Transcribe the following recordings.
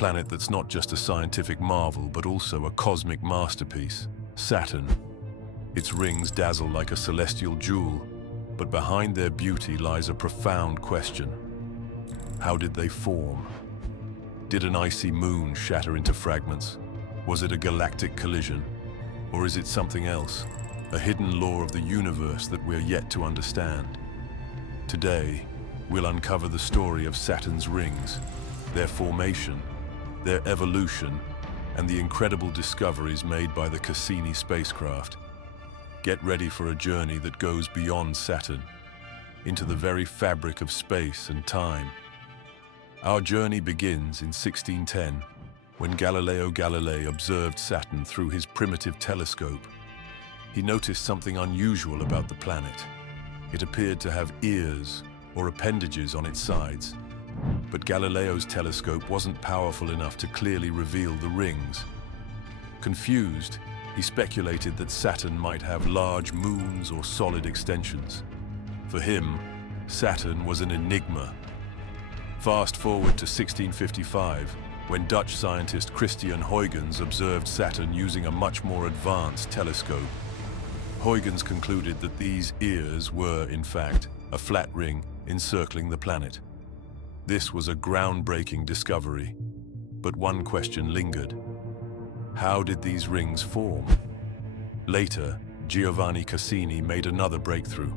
planet that's not just a scientific marvel, but also a cosmic masterpiece, Saturn. Its rings dazzle like a celestial jewel, but behind their beauty lies a profound question. How did they form? Did an icy moon shatter into fragments? Was it a galactic collision? Or is it something else? A hidden law of the universe that we're yet to understand. Today, we'll uncover the story of Saturn's rings, their formation, their evolution, and the incredible discoveries made by the Cassini spacecraft. Get ready for a journey that goes beyond Saturn, into the very fabric of space and time. Our journey begins in 1610, when Galileo Galilei observed Saturn through his primitive telescope. He noticed something unusual about the planet. It appeared to have ears or appendages on its sides. But Galileo's telescope wasn't powerful enough to clearly reveal the rings. Confused, he speculated that Saturn might have large moons or solid extensions. For him, Saturn was an enigma. Fast forward to 1655, when Dutch scientist Christian Huygens observed Saturn using a much more advanced telescope. Huygens concluded that these ears were, in fact, a flat ring encircling the planet. This was a groundbreaking discovery, but one question lingered. How did these rings form? Later, Giovanni Cassini made another breakthrough.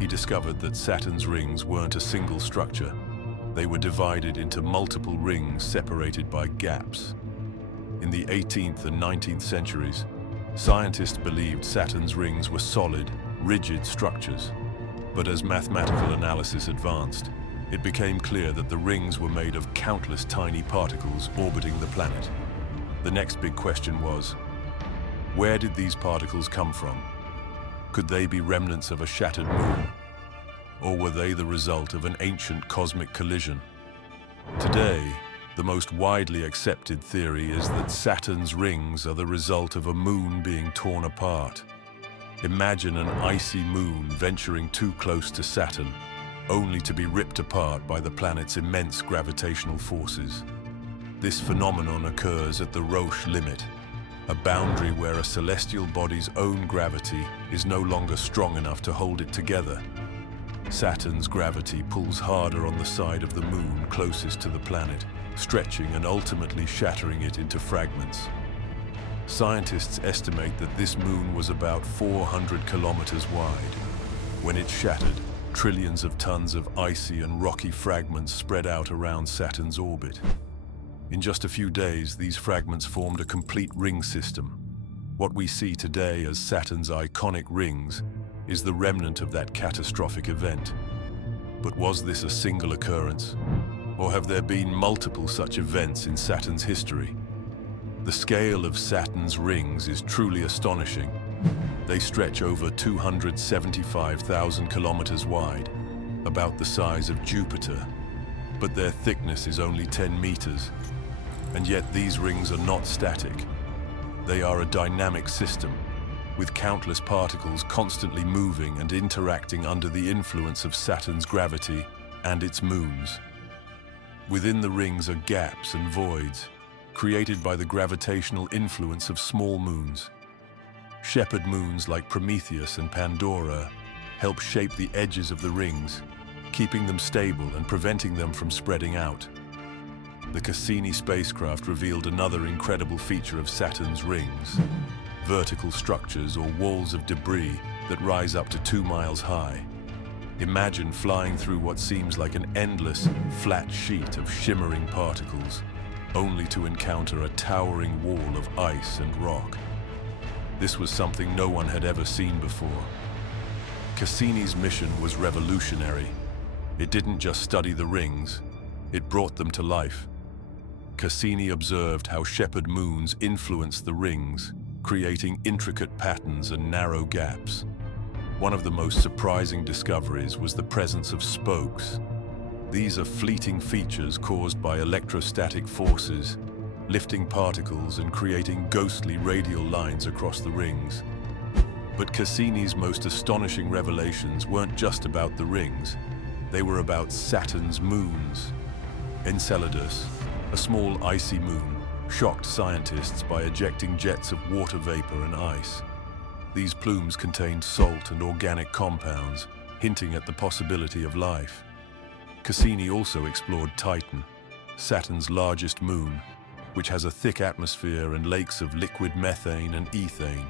He discovered that Saturn's rings weren't a single structure. They were divided into multiple rings separated by gaps. In the 18th and 19th centuries, scientists believed Saturn's rings were solid, rigid structures. But as mathematical analysis advanced, it became clear that the rings were made of countless tiny particles orbiting the planet. The next big question was, where did these particles come from? Could they be remnants of a shattered moon? Or were they the result of an ancient cosmic collision? Today, the most widely accepted theory is that Saturn's rings are the result of a moon being torn apart. Imagine an icy moon venturing too close to Saturn, only to be ripped apart by the planet's immense gravitational forces. This phenomenon occurs at the Roche limit, a boundary where a celestial body's own gravity is no longer strong enough to hold it together. Saturn's gravity pulls harder on the side of the moon closest to the planet, stretching and ultimately shattering it into fragments. Scientists estimate that this moon was about 400 kilometers wide. When it shattered, trillions of tons of icy and rocky fragments spread out around Saturn's orbit. In just a few days, these fragments formed a complete ring system. What we see today as Saturn's iconic rings is the remnant of that catastrophic event. But was this a single occurrence? Or have there been multiple such events in Saturn's history? The scale of Saturn's rings is truly astonishing. They stretch over 275,000 kilometers wide, about the size of Jupiter. But their thickness is only 10 meters. And yet these rings are not static. They are a dynamic system, with countless particles constantly moving and interacting under the influence of Saturn's gravity and its moons. Within the rings are gaps and voids, created by the gravitational influence of small moons. Shepherd moons like Prometheus and Pandora help shape the edges of the rings, keeping them stable and preventing them from spreading out. The Cassini spacecraft revealed another incredible feature of Saturn's rings: vertical structures or walls of debris that rise up to 2 miles high. Imagine flying through what seems like an endless, flat sheet of shimmering particles, only to encounter a towering wall of ice and rock. This was something no one had ever seen before. Cassini's mission was revolutionary. It didn't just study the rings, it brought them to life. Cassini observed how shepherd moons influenced the rings, creating intricate patterns and narrow gaps. One of the most surprising discoveries was the presence of spokes. These are fleeting features caused by electrostatic forces, lifting particles and creating ghostly radial lines across the rings. But Cassini's most astonishing revelations weren't just about the rings. They were about Saturn's moons. Enceladus, A small icy moon shocked scientists by ejecting jets of water vapor and ice. These plumes contained salt and organic compounds, hinting at the possibility of life. Cassini also explored Titan, Saturn's largest moon, which has a thick atmosphere and lakes of liquid methane and ethane.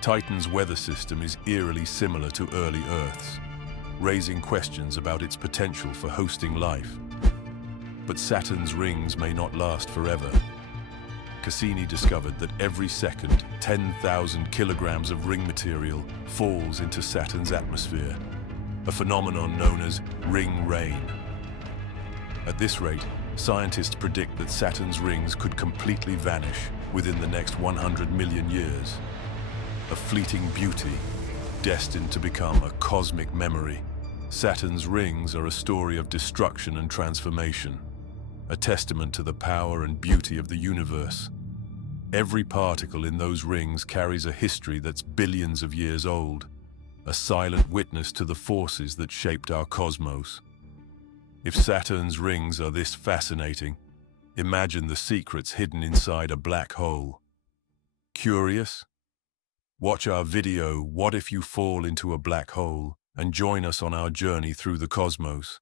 Titan's weather system is eerily similar to early Earth's, raising questions about its potential for hosting life. But Saturn's rings may not last forever. Cassini discovered that every second, 10,000 kilograms of ring material falls into Saturn's atmosphere, a phenomenon known as ring rain. At this rate, scientists predict that Saturn's rings could completely vanish within the next 100 million years. A fleeting beauty, destined to become a cosmic memory. Saturn's rings are a story of destruction and transformation, a testament to the power and beauty of the universe. Every particle in those rings carries a history that's billions of years old, a silent witness to the forces that shaped our cosmos. If Saturn's rings are this fascinating, imagine the secrets hidden inside a black hole. Curious? Watch our video, What If You Fall into a Black Hole, and join us on our journey through the cosmos.